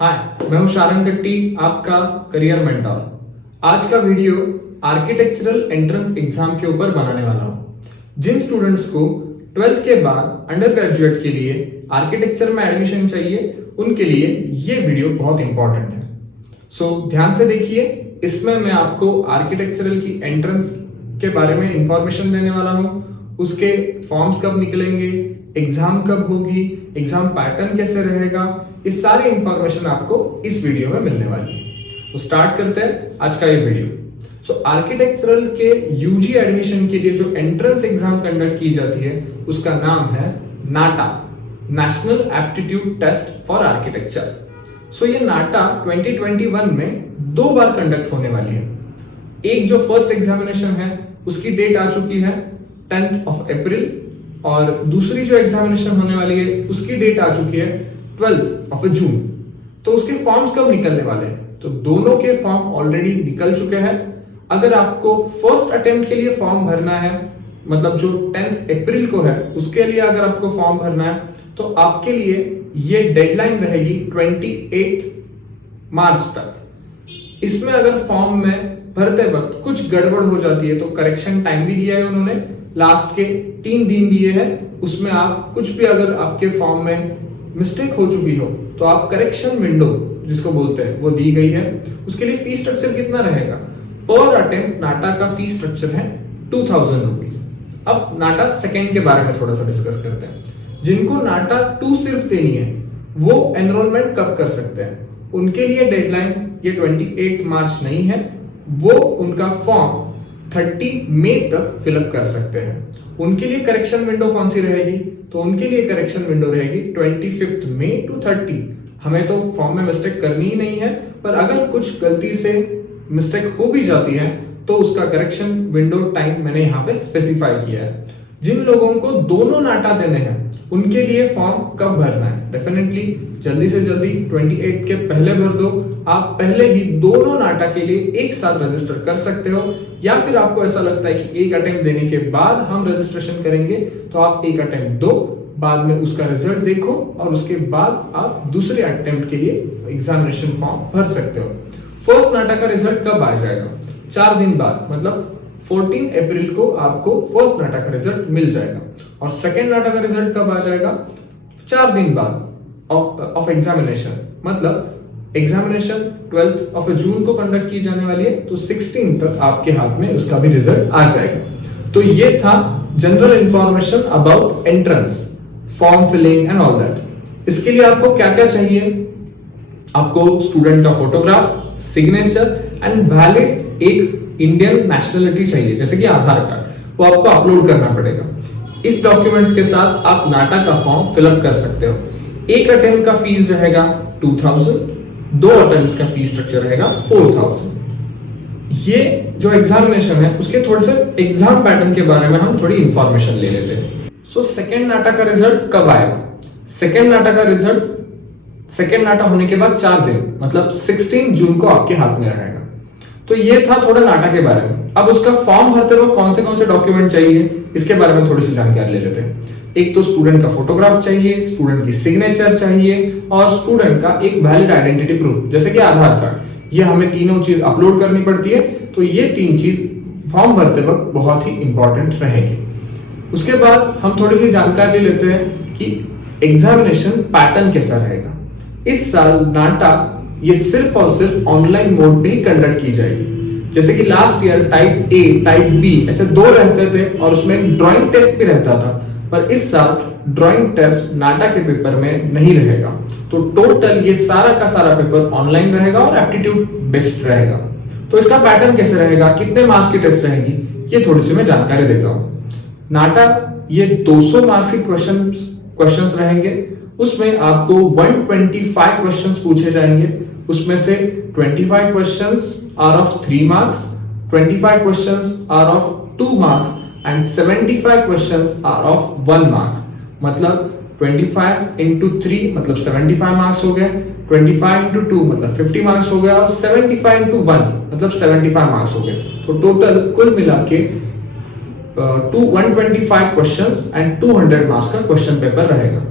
हाय, मैं हूं शारंग कट्टी, आपका करियर मेंटर। आज का वीडियो आर्किटेक्चरल एंट्रेंस एग्जाम के ऊपर बनाने वाला हूं। जिन स्टूडेंट्स को 12th के बाद अंडर ग्रेजुएट के लिए आर्किटेक्चर में एडमिशन चाहिए, उनके लिए ये वीडियो बहुत इंपॉर्टेंट है। सो ध्यान से देखिए। इसमें मैं आपको आर्किटेक्चरल की एंट्रेंस के बारे में इंफॉर्मेशन देने वाला हूं, उसके फॉर्म्स कब निकलेंगे, एग्जाम कब होगी, एग्जाम पैटर्न कैसे रहेगा, ये सारी इंफॉर्मेशन आपको इस वीडियो में मिलने वाली है। तो स्टार्ट करते हैं आज का ये वीडियो। सो आर्किटेक्चरल के यूजी एडमिशन के लिए जो एंट्रेंस एग्जाम कंडक्ट की जाती है उसका नाम है NATA, national aptitude test for architecture. So ये नाटा 2021 में 2 बार कंडक्ट होने वाली है। एक जो फर्स्ट एग्जामिनेशन है उसकी डेट आ चुकी है 10th of April, और दूसरी जो एग्जामिनेशन होने वाली है उसकी डेट आ चुकी है 12th of June। तो उसके फॉर्म्स कब निकलने वाले हैं? तो दोनों के फॉर्म ऑलरेडी निकल चुके हैं। अगर आपको फर्स्ट अटेम्प्ट के लिए फॉर्म भरना है, मतलब जो 10th अप्रैल को है, उसके लिए अगर आपको फॉर्म भरना है तो आपके लिए ये डेडलाइन रहेगी 28 मार्च तक। इसमें अगर फॉर्म में भरते वक्त कुछ गड़बड़ हो जाती है तो करेक्शन टाइम भी दिया है उन्होंने, लास्ट के 3 दिन दिए हैं। उसमें आप कुछ भी अगर आपके फॉर्म में मिस्टेक हो चुकी हो तो आप करेक्शन विंडो जिसको बोलते हैं वो दी गई है। उसके लिए फीस स्ट्रक्चर कितना रहेगा? पर अटेम्प्ट नाटा का फीस स्ट्रक्चर है 2000 रुपीज। अब नाटा सेकेंड के बारे में थोड़ा सा डिस्कस करते हैं। जिनको नाटा 2 सिर्फ देनी है वो एनरोलमेंट कब कर सकते हैं? उनके लिए डेडलाइन ये 28 मार्च नहीं है, वो उनका फॉर्म 30 मई तक फिलअप कर सकते हैं। उनके लिए करेक्शन विंडो कौन सी रहेगी? तो उनके लिए करेक्शन विंडो रहेगी 25 मई टू 30। हमें तो फॉर्म में मिस्टेक करनी ही नहीं है, पर अगर कुछ गलती से मिस्टेक हो भी जाती है तो उसका करेक्शन विंडो टाइम मैंने यहाँ पे स्पेसिफाई किया है। जिन लोगों को दोनों नाटा देने हैं उनके लिए फॉर्म कब भरना है? डेफिनेटली जल्दी से जल्दी 28 के पहले भर दो। आप पहले ही दोनों नाटा के लिए एक साथ रजिस्टर कर सकते हो, या फिर आपको ऐसा लगता है कि एक अटेम्प्ट देने के बाद हम रजिस्ट्रेशन करेंगे तो आप एक अटेम्प्ट दो, बाद में उसका रिजल्ट देखो और उसके बाद आप दूसरे अटेम्प्ट के लिए एग्जामिनेशन फॉर्म भर सकते हो। फर्स्ट नाटा का रिजल्ट कब आ जाएगा? 4 दिन बाद, मतलब 14 अप्रैल को आपको फर्स्ट नाटा का रिजल्ट मिल जाएगा। और सेकेंड नाटा का रिजल्ट कब आ जाएगा? 4 दिन बाद ऑफ एग्जामिनेशन, मतलब एग्जामिनेशन 12th of जून को कंडक्ट की जाने वाली है, तो 16 तक आपके हाथ में उसका भी रिजल्ट आ जाएगा। तो ये था general information about entrance, form filling and all that. इसके लिए आपको क्या क्या चाहिए? आपको स्टूडेंट का फोटोग्राफ, सिग्नेचर एंड वैलिड एक इंडियन नेशनलिटी चाहिए, जैसे कि आधार कार्ड, वो आपको अपलोड करना पड़ेगा। इस डॉक्यूमेंट्स के साथ आप नाटा का फॉर्म फिलअप कर सकते हो। एक अटेम्प्ट का फीस रहेगा 2000, 2 अटेम्प्ट्स का फीस स्ट्रक्चर रहेगा 4000। ये जो एग्जामिनेशन है उसके थोड़े से एग्जाम पैटर्न के बारे में हम थोड़ी इंफॉर्मेशन ले लेते हैं। सो सेकेंड नाटा का रिजल्ट कब आएगा? सेकेंड नाटा का रिजल्ट सेकेंड नाटा होने के बाद 4 दिन, मतलब 16 जून को आपके हाथ में रहेगा। तो ये था थोड़ा नाटा के बारे में। अब उसका फॉर्म भरते वक्त कौन से डॉक्यूमेंट चाहिए, इसके बारे में थोड़ी सी जानकारी ले लेते हैं। एक तो स्टूडेंट का फोटोग्राफ चाहिए, स्टूडेंट की सिग्नेचर चाहिए, और स्टूडेंट का एक वैलिड आइडेंटिटी प्रूफ जैसे कि आधार कार्ड। ये हमें तीनों चीज अपलोड करनी पड़ती है। तो ये 3 चीज फॉर्म भरते वक्त बहुत ही इंपॉर्टेंट रहेगी। उसके बाद हम थोड़ी सी जानकारी ले लेते हैं कि एग्जामिनेशन पैटर्न कैसा रहेगा। इस साल नाटा ये सिर्फ और सिर्फ ऑनलाइन मोड पे ही कंडक्ट की जाएगी। जैसे कि last year type A, type B ऐसे 2 रहते थे और उसमें एक ड्राइंग टेस्ट भी रहता था, पर इस साल ड्राइंग टेस्ट नाटा के पेपर में नहीं रहेगा। तो टोटल ये सारा का सारा पेपर ऑनलाइन रहेगा और एप्टीट्यूड बेस्ड रहेगा। तो इसका पैटर्न कैसे रहेगा, कितने मार्क्स की टेस्ट रहेगी, ये थोड़ी सी मैं जानकारी देता हूँ। नाटा ये 200 मार्क्स के क्वेश्चंस रहेंगे। उसमें आपको 125 क्वेश्चंस पूछे जाएंगे। उसमें से 25 questions are of 3 marks, 25 questions are of 2 marks and 75 questions are of 1 mark. मतलब 25 इंटू 3 मतलब 75 मार्क्स हो गए, 25 इंटू 2 मतलब 50 मार्क्स हो गया, और 75 इंटू 1 मतलब 75 मार्क्स हो गए। तो टोटल कुल मिला के 125 क्वेश्चंस एंड 200 मार्क्स का क्वेश्चन पेपर रहेगा।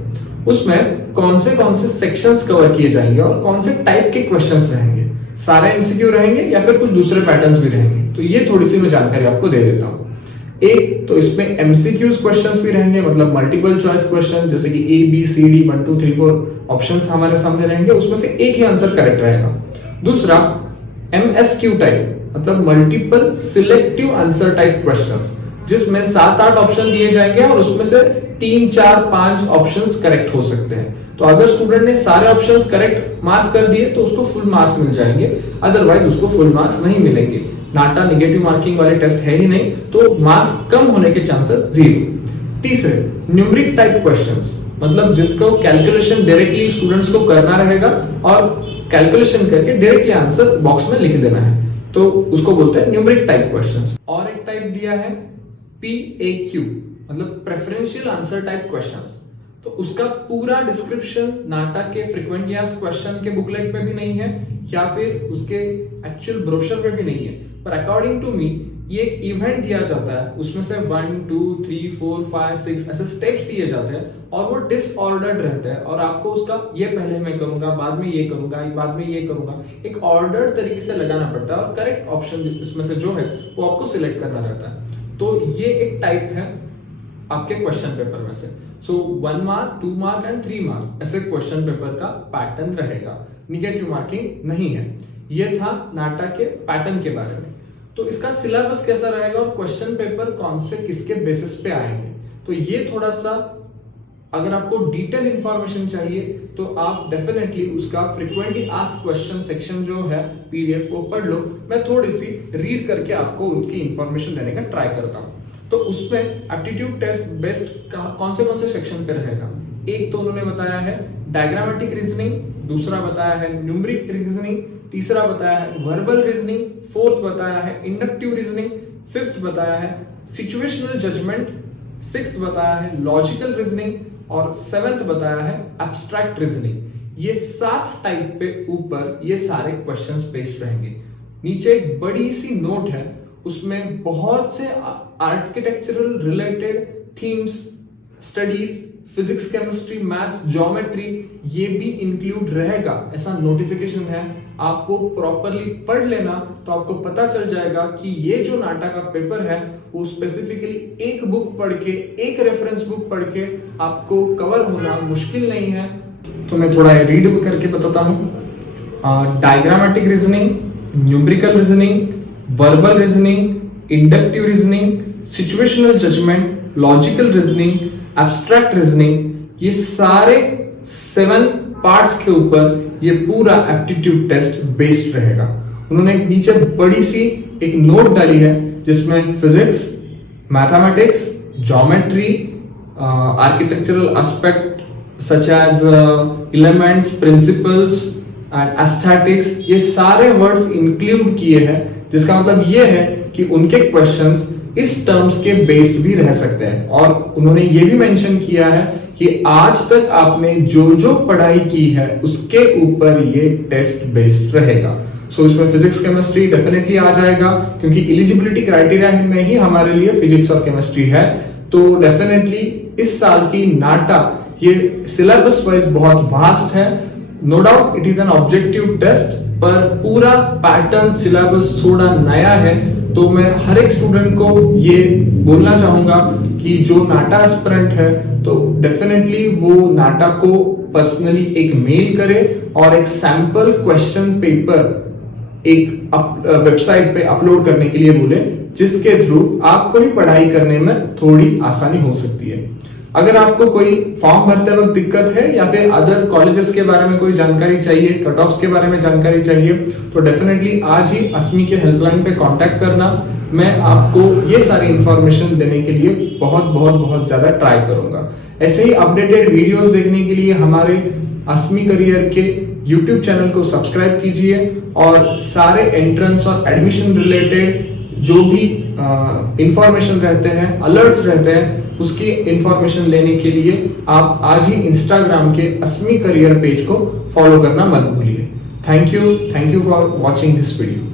उसमें कौन से सेक्शंस कवर किए जाएंगे और कौन से टाइप के क्वेश्चंस रहेंगे, सारे एमसीक्यू रहेंगे या फिर कुछ दूसरे पैटर्न्स भी रहेंगे। तो ये थोड़ी सी मैं जानकारी आपको दे देता हूँ। एक तो इसमें एमसीक्यूज क्वेश्चंस भी रहेंगे, मतलब मल्टीपल चॉइस क्वेश्चन, जैसे कि A B C D 1 2 3 4 options हमारे सामने रहेंगे, उसमें से एक ही आंसर करेक्ट रहेगा। दूसरा एमएसक्यू टाइप, मतलब multiple selective answer type questions, जिसमें 7-8 ऑप्शन दिए जाएंगे और उसमें से 3 4 5 ऑप्शंस करेक्ट हो सकते हैं। तो अगर स्टूडेंट ने सारे ऑप्शंस करेक्ट मार्क कर दिए तो उसको फुल मार्क्स मिल जाएंगे, अदरवाइज उसको फुल मार्क्स नहीं मिलेंगे। नाटा निगेटिव मार्किंग वाले टेस्ट है ही नहीं, तो मार्क्स कम होने के चांसेस 0। तीसरे न्यूमेरिक टाइप क्वेश्चंस, मतलब जिसको कैलकुलेशन डायरेक्टली स्टूडेंट्स को करना रहेगा और कैलकुलेशन करके डायरेक्टली आंसर बॉक्स में लिख देना है, तो उसको बोलते हैं न्यूमेरिक टाइप क्वेश्चंस। और एक टाइप दिया है PAQ, मतलब प्रेफरेंशियल आंसर टाइप क्वेश्चंस। तो उसका पूरा डिस्क्रिप्शन नाटा के फ्रीक्वेंटली आस्क्ड क्वेश्चन के बुकलेट पे भी नहीं है या फिर उसके एक्चुअल ब्रोशर पे भी नहीं है, पर अकॉर्डिंग टू मी ये एक इवेंट दिया जाता है, उसमें से 1 2 3 4 5 6 ऐसे स्टेप्स दिए जाते हैं और वो डिसऑर्डर्ड रहते हैं और आपको उसका ये पहले मैं करूंगा, बाद में ये करूंगा, बाद में ये करूंगा, एक ऑर्डर तरीके से लगाना पड़ता है और करेक्ट ऑप्शन इसमें से जो है वो आपको सिलेक्ट करना रहता है। तो ये एक टाइप है आपके क्वेश्चन पेपर में से। सो 1 मार्क 2 मार्क एंड 3 मार्क्स ऐसे क्वेश्चन पेपर का पैटर्न रहेगा, निगेटिव मार्किंग नहीं है। ये था नाटा के पैटर्न के बारे में। तो इसका सिलेबस कैसा रहेगा और क्वेश्चन पेपर कौन से किसके बेसिस पे आएंगे, तो ये थोड़ा सा अगर आपको डिटेल इंफॉर्मेशन चाहिए तो आप डेफिनेटली उसका फ्रीक्वेंटली आस्क्ड क्वेश्चन सेक्शन जो है पीडीएफ वो पढ़ लो। मैं थोड़ी सी रीड करके आपको उनकी इंफॉर्मेशन देने का ट्राई करता हूँ। तो उसमें एप्टीट्यूड टेस्ट बेस्ड कौन से सेक्शन पे रहेगा। एक तो उन्होंने बताया है डायग्रामेटिक रीजनिंग, दूसरा बताया है न्यूमेरिक रीजनिंग, तीसरा बताया है वर्बल रीजनिंग, फोर्थ बताया है इंडक्टिव रीजनिंग, फिफ्थ बताया है सिचुएशनल जजमेंट, सिक्स्थ बताया है लॉजिकल रीजनिंग और सेवेंथ बताया है एब्स्ट्रैक्ट रीजनिंग। ये 7 टाइप पे ऊपर ये सारे क्वेश्चंस बेस्ड रहेंगे। नीचे एक बड़ी सी नोट है, उसमें बहुत से architectural related themes, studies, physics, chemistry, maths, geometry ये भी इंक्लूड रहेगा, ऐसा नोटिफिकेशन है। आपको प्रॉपरली पढ़ लेना तो आपको पता चल जाएगा कि ये जो नाटा का पेपर है वो स्पेसिफिकली एक बुक पढ़ के, एक रेफरेंस बुक पढ़ के आपको कवर होना मुश्किल नहीं है। तो मैं थोड़ा रीड करके बताता हूँ। Diagrammatic reasoning, numerical reasoning, verbal reasoning, inductive reasoning, situational judgment, logical reasoning, abstract reasoning, ये सारे 7 पार्ट्स के ऊपर ये पूरा एप्टीट्यूड टेस्ट बेस्ड रहेगा। उन्होंने नीचे बड़ी सी एक नोट डाली है जिसमें physics, mathematics, geometry, architectural aspect such as elements, principles and aesthetics, ये सारे वर्ड्स इंक्लूड किए हैं, जिसका मतलब ये है कि उनके क्वेश्चंस इस टर्म्स के बेस्ड भी रह सकते हैं। और उन्होंने ये भी मेंशन किया है कि आज तक आपने जो पढ़ाई की है उसके ऊपर ये टेस्ट बेस्ड रहेगा। सो इसमें फिजिक्स, केमिस्ट्री डेफिनेटली आ जाएगा, क्योंकि एलिजिबिलिटी क्राइटेरिया में ही हमारे लिए फिजिक्स और केमिस्ट्री है। तो डेफिनेटली इस साल की नाटा ये सिलेबस वाइज बहुत वास्ट है। No doubt it is an objective test, पर पूरा पैटर्न सिलेबस थोड़ा नया है। तो मैं हर एक स्टूडेंट को ये बोलना चाहूंगा कि जो नाटा एस्पिरेंट है तो डेफिनेटली वो नाटा को पर्सनली एक मेल करे और एक सैंपल क्वेश्चन पेपर एक वेबसाइट पे अपलोड करने के लिए बोले, जिसके थ्रू आपको ही पढ़ाई करने में थोड़ी आसानी हो सकती है। अगर आपको कोई फॉर्म भरते वक्त दिक्कत है या फिर अदर कॉलेजेस के बारे में कोई जानकारी चाहिए, कट ऑफ्स के बारे में जानकारी चाहिए, तो डेफिनेटली आज ही अस्मी के हेल्पलाइन पे कांटेक्ट करना। मैं आपको ये सारी इंफॉर्मेशन देने के लिए बहुत ज्यादा ट्राई करूंगा। ऐसे ही अपडेटेड वीडियोस देखने के लिए हमारे अस्मी करियर के यूट्यूब चैनल को सब्सक्राइब कीजिए और सारे एंट्रेंस और एडमिशन रिलेटेड जो भी इंफॉर्मेशन रहते हैं, अलर्ट्स रहते हैं, उसकी इंफॉर्मेशन लेने के लिए आप आज ही इंस्टाग्राम के अस्मी करियर पेज को फॉलो करना मत भूलिए। Thank you for watching this video.